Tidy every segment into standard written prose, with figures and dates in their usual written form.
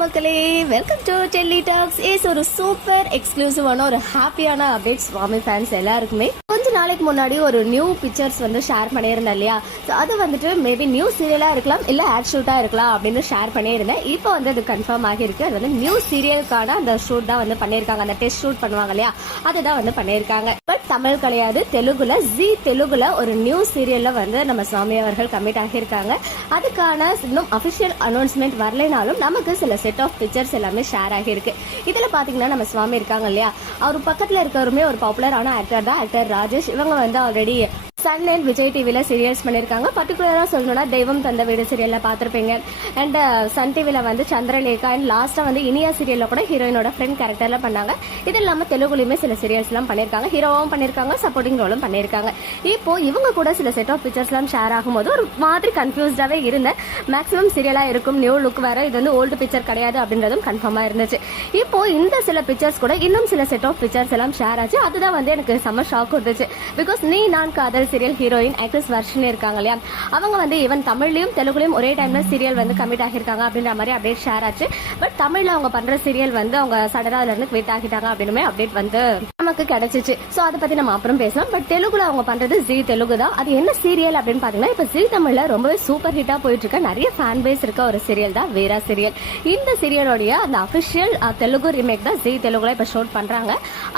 மக்களே, welcome to Delhi tax. ஒரு super எக்ஸ்க்ளூசிவான ஒரு ஹாப்பியான அப்டேட் சுவாமி ஃபேன்ஸ் எல்லாருக்குமே. கொஞ்ச நாளைக்கு முன்னாடி ஒரு நியூ பிக்சர்ஸ் வந்து ஷேர் பண்ணியிருந்தேன் இல்லையா? அது வந்துட்டு மேபி நியூ சீரியலா இருக்கலாம், இல்ல ஆட் ஷூட்டா இருக்கலாம் அப்படின்னு ஷேர் பண்ணியிருந்தேன். இப்போ வந்து அது கன்ஃபார்ம் ஆகியிருக்கு. அது வந்து நியூ சீரியலுக்கான அந்த ஷூட் தான் வந்து பண்ணியிருக்காங்க. அந்த டெஸ்ட் ஷூட் பண்ணுவாங்க இல்லையா, அதுதான் வந்து பண்ணியிருக்காங்க. பட் தமிழ் கிடையாது, தெலுங்குல ஜி தெலுங்குல ஒரு நியூ சீரியல்ல வந்து நம்ம சுவாமி அவர்கள் கமிட் ஆகியிருக்காங்க. அதுக்கான இன்னும் அபிஷியல் அனௌன்ஸ்மெண்ட் வரலைனாலும் நமக்கு சில செட் ஆஃப் பிக்சர்ஸ் எல்லாமே ஷேர் ஆகியிருக்கு. இதுல பாத்தீங்கன்னா நம்ம சுவாமி இருக்காங்க இல்லையா, அவர் பக்கத்துல இருக்கிறவருமே ஒரு பாப்புலரான ஆக்டர் தான், ஆக்டர் ராஜேஷ். இவங்க வந்து ஆல்ரெடி சன் அண்ட் விஜய் டிவில சீரியல்ஸ் பண்ணியிருக்காங்க. பர்டிகுலரா சொல்லணும்னா தெய்வம் தந்த வீடு சீரியல்ல பார்த்திருப்பீங்க. அண்ட் சன் டிவில வந்து சந்திரலேகா அண்ட் லாஸ்டா வந்து இனியா சீரியல்ல கூட ஹீரோயினோட ஃப்ரெண்ட் கேரக்டர்ல பண்ணாங்க. இது இல்லாம தெலுங்குலயுமே சில சீரியல்ஸ் எல்லாம் பண்ணிருக்காங்க. ஹீரோவும் பண்ணிருக்காங்க, சப்போர்ட்டிங் ரோலும் பண்ணிருக்காங்க. இப்போ இவங்க கூட சில செட் ஆஃப் பிக்சர்ஸ் எல்லாம் ஷேர் ஆகும்போது ஒரு மாதிரி கன்ஃபியூஸ்டாவே இருந்தேன். மேக்ஸிமம் சீரியலா இருக்கும், நியூ லுக் வேற, இது வந்து ஓல்டு பிக்சர் கிடையாது அப்படின்றதும் கன்ஃபார்மா இருந்துச்சு. இப்போ இந்த சில பிக்சர்ஸ் கூட இன்னும் சில செட் ஆஃப் பிக்சர்ஸ் எல்லாம் ஷேர் ஆச்சு. அதுதான் வந்து எனக்கு செம்ம ஷாக் இருந்துச்சு. பிகாஸ் நீ நான் காதல் சீரியல் ஹீரோயின் ஆக்ட்ரஸ் வர்ஷினி இருக்காங்க இல்லையா, அவங்க வந்து ஈவன் தமிழ்லயும் தெலுங்குலயும் ஒரே டைம்ல சீரியல் வந்து கமிட் ஆகிருக்காங்க அப்படின்ற மாதிரி அப்டேட் ஷேர் ஆச்சு. பட் தமிழ்ல அவங்க பண்ற சீரியல் வந்து அவங்க சடனா அதுல இருந்து குவிட் ஆகிட்டாங்க அப்படின்னு அப்டேட் வந்து நமக்கு கிடைச்சிச்சு. சோ அதை பத்தி நம்ம அப்புறம் பேசலாம். பட் தெலுங்குல அவங்க பண்றது ஜி தெலுங்கு தான். அது என்ன சீரியல் அப்படின்னு பாத்தீங்கன்னா, இப்ப ஜி தமிழ்ல ரொம்பவே சூப்பர் ஹிட்டா போயிட்டு இருக்க நிறைய ஃபேன் பேஸ் இருக்க ஒரு சீரியல் தான் வீரா சீரியல். இந்த சீரியலோடைய அந்த அபிஷியல் தெலுங்கு ரீமேக் தான் ஜி தெலுங்குல இப்ப ஷூட் பண்றாங்க.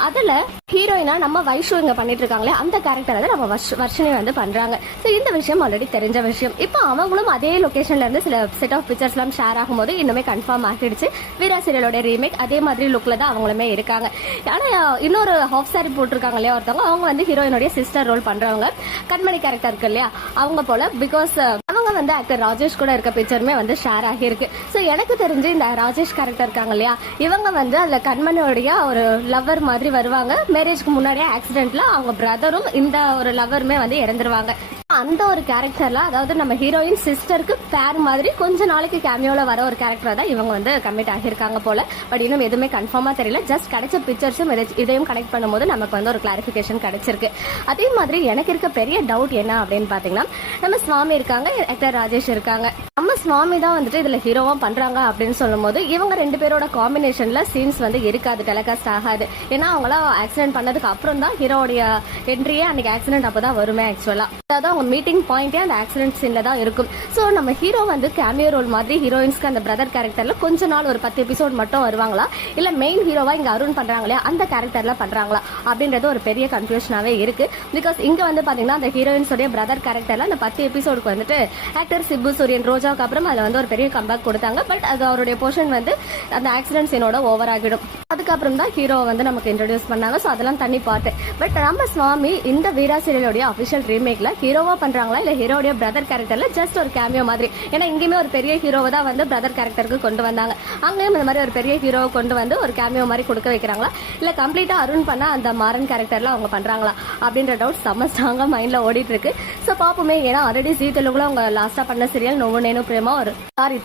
அதுல ஹீரோயினா நம்ம வைஷு இங்க பண்ணிட்டு இருக்காங்களே, அந்த கேரக்டர் வந்து நம்ம வர்ஷினி வந்து பண்றாங்க. சோ இந்த விஷயம் ஆல்ரெடி தெரிஞ்ச விஷயம். இப்போ அவங்களும் அதே லொகேஷன்ல இருந்து சில செட் ஆஃப் பிக்சர்ஸ் எல்லாம் ஷேர் ஆகும்போது இன்னுமே கன்ஃபார்ம் ஆகிடுச்சு. வீரா சீரியலோட ரீமேக் அதே மாதிரி லுக்ல தான் அவங்களுமே இருக்காங்க. ஆனா இன்னொரு ஹாஃப் சாரி போட்டிருக்காங்க இல்லையா ஒருத்தவங்க, அவங்க வந்து ஹீரோயினுடைய சிஸ்டர் ரோல் பண்றவங்க. கண்மணி கேரக்டர் இருக்கு இல்லையா அவங்க போல. பிகாஸ் அவங்க வந்து ஆக்டர் ராஜேஷ் கூட இருக்க பிக்சருமே வந்து ஷேர் ஆகியிருக்கு. சோ எனக்கு தெரிஞ்சு இந்த ராஜேஷ் கேரக்டர் இருக்காங்க இல்லையா, இவங்க வந்து அதுல கண்மணியோடைய ஒரு லவர் மாதிரி வருவாங்க. மேரேஜ்க்கு முன்னாடியே ஆக்சிடென்ட்ல அவங்க பிரதரும் இந்த ஒரு லவருமே வந்து இறந்துருவாங்க. அந்த ஒரு கேரக்டர்ல, அதாவது நம்ம ஹீரோயின் சிஸ்டருக்கு பேர் மாதிரி கொஞ்ச நாளைக்கு கேமியோல வர ஒரு கேரக்டர் தான் இவங்க வந்து கமிட் ஆகியிருக்காங்க போல. பட் இன்னும் எதுவுமே கன்ஃபார்மா தெரியல. ஜஸ்ட் கிடைச்ச பிக்சர்ஸும் இதையும் கனெக்ட் பண்ணும்போது நமக்கு வந்து ஒரு கிளாரிபிகேஷன் கிடைச்சிருக்கு. அதே மாதிரி எனக்கு இருக்க பெரிய டவுட் என்ன அப்படின்னு பாத்தீங்கன்னா, நம்ம சுவாமி இருக்காங்க, ஆக்டர் ராஜேஷ் இருக்காங்க. நம்ம சுவாமி தான் வந்துட்டு இதுல ஹீரோவா பண்றாங்க அப்படின்னு சொல்லும் போது இவங்க ரெண்டு பேரோட காம்பினேஷன்ல சீன்ஸ் வந்து இருக்காது, டெலிகாஸ்ட் ஆகாது. ஏன்னா அவங்களாம் ஆக்சிடென்ட் பண்ணதுக்கு அப்புறம் தான் ஹீரோடைய என்ட்ரியே அன்னைக்கு ஆக்சிடென்ட் அப்பதான் வருமே. ஆக்சுவலா அதாவது மீட்டிங் பாயிண்டே அந்த ஆக்சிடென்ட் சீன்ல தான் இருக்கும். சோ நம்ம ஹீரோ வந்து கேமியோ ரோல் மாதிரி ஹீரோயின்ஸ்க்கு அந்த பிரதர் கேரக்டர்ல கொஞ்ச நாள் ஒரு 10 எபிசோட் மட்டும் வருவாங்களா, இல்ல மெயின் ஹீரோவா இங்க அருண் பண்றாங்களே அந்த கேரக்டர்ல பண்றாங்களா அப்படின்றது ஒரு பெரிய கன்ஃபியூஷனாவே இருக்கு. பிகாஸ் இங்க வந்து பாத்தீங்கன்னா அந்த ஹீரோயின்ஸ் உடைய பிரதர் கேரக்டர்ல அந்த 10 எபிசோடுக்கு வந்துட்டு ஆக்டர் சிப்பு சூரியன் ரோஜாவுக்கு அப்புறம் அதுல வந்து ஒரு பெரிய கம்பேக் கொடுத்தாங்க. பட் அது அவருடைய போர்ஷன் வந்து அந்த ஆக்சிடென்ட் சீனோட ஓவர் ஆகிடும். அதுக்கப்புறம் தான் ஹீரோவை வந்து நமக்கு இன்ட்ரோடியூஸ் பண்ணாங்க. சோ அதெல்லாம் தனி பாட்டு. பட் நம்ம சுவாமி இந்த வீரா சீரியலோட அபிஷியல் ரீமேக்ல ஹீரோவா பண்றாங்களா, இல்ல ஹீரோடைய பிரதர் கேரக்டர்ல ஜஸ்ட் ஒரு கேமியோ மாதிரி? ஏன்னா இங்கேயுமே ஒரு பெரிய ஹீரோவை தான் வந்து பிரதர் கேரக்டருக்கு கொண்டு வந்தாங்க. அங்கேயும் இந்த மாதிரி ஒரு பெரிய ஹீரோவை கொண்டு வந்து ஒரு கேமியோ மாதிரி கொடுக்க வைக்கிறாங்களா, இல்ல கம்ப்ளீட்டா அருண் பண்ண அந்த மாறன் கேரக்டர்ல அவங்க பண்றாங்களா அப்படின்ற டவுட் செம்ம ஸ்ட்ராங்கா மைண்ட்ல ஓடிட்டு இருக்கு. சோ பாப்போமே. ஏன்னா ஆல்ரெடி ஜி தெலுங்குல அவங்க லாஸ்டா பண்ண சீரியல் நோவு நேனு பிரேமா ஒரு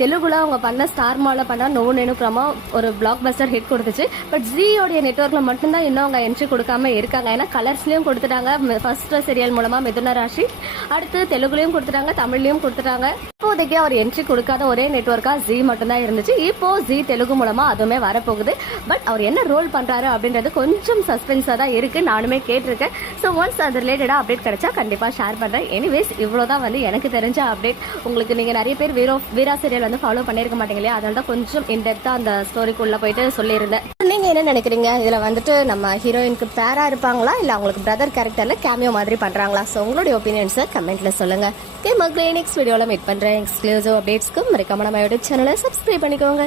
தெலுங்குல அவங்க பண்ண ஸ்டார் மால பண்ண நோவு நேனு பிரேமா ஒரு பிளாக் பஸ்டர் ஹிட் கொடுத்துச்சு. பட் ஜியோடைய நெட்வொர்க்ல மட்டும்தான் இன்னும் அவங்க என்ட்ரி கொடுக்காம இருக்காங்க. ஏன்னா கலர்ஸ்லயும் கொடுத்துட்டாங்க ஃபர்ஸ்ட் சீரியல் மூலமா மிதுன ராசி, அடுத்து தெலுங்குலயும் கொடுத்துட்டாங்க, தமிழ்லயும் கொடுத்துட்டாங்க. இப்போதைக்கு அவர் என்ட்ரி கொடுக்காத ஒரே நெட்வொர்க்கா ஜி மட்டும் தான் இருந்துச்சு. இப்போ ஜி தெலுங்கு மூலமா அதுவுமே வரப்போகுது. பட் அவர் என்ன ரோல் பண்றாரு அப்படின்றது கொஞ்சம் சஸ்பென்ஸா தான் இருக்கு. நானுமே கேட்டிருக்கேன். சோ ஒன்ஸ் அது ரிலேட்டடா அப்டேட் கிடைச்சா கண்டிப்பா ஷேர் பண்றேன். எனிவேஸ் இவ்வளவுதான் வந்து எனக்கு தெரிஞ்ச அப்டேட். உங்களுக்கு நீங்க நிறைய பேர் வீரா சீரியல் வந்து ஃபாலோ பண்ணிருக்க மாட்டீங்க இல்லையா, அதனால தான் கொஞ்சம் இன்டெப்தா அந்த ஸ்டோரிக்குள்ள போயிட்டு சொல்லியிருந்தேன். நீங்க என்ன நினைக்கிறீங்க? இதுல வந்துட்டு நம்ம ஹீரோயினுக்கு பேரா இருப்பாங்களா, இல்ல அவங்களுக்கு பிரதர் கேரக்டர்ல கேமியோ மாதிரி பண்றாங்களா? சோ உங்களுடைய ஒப்பீனியன்ஸை கமெண்ட்ல சொல்லுங்க. நெக்ஸ்ட் வீடியோல மீட் பண்றேன். எக்ஸ்க்ளூசிவ் அப்டேட்ஸ்க்கு மறக்காம நம்ம யூடியூப் சேனலை சப்ஸ்கிரைப் பண்ணிக்கோங்க.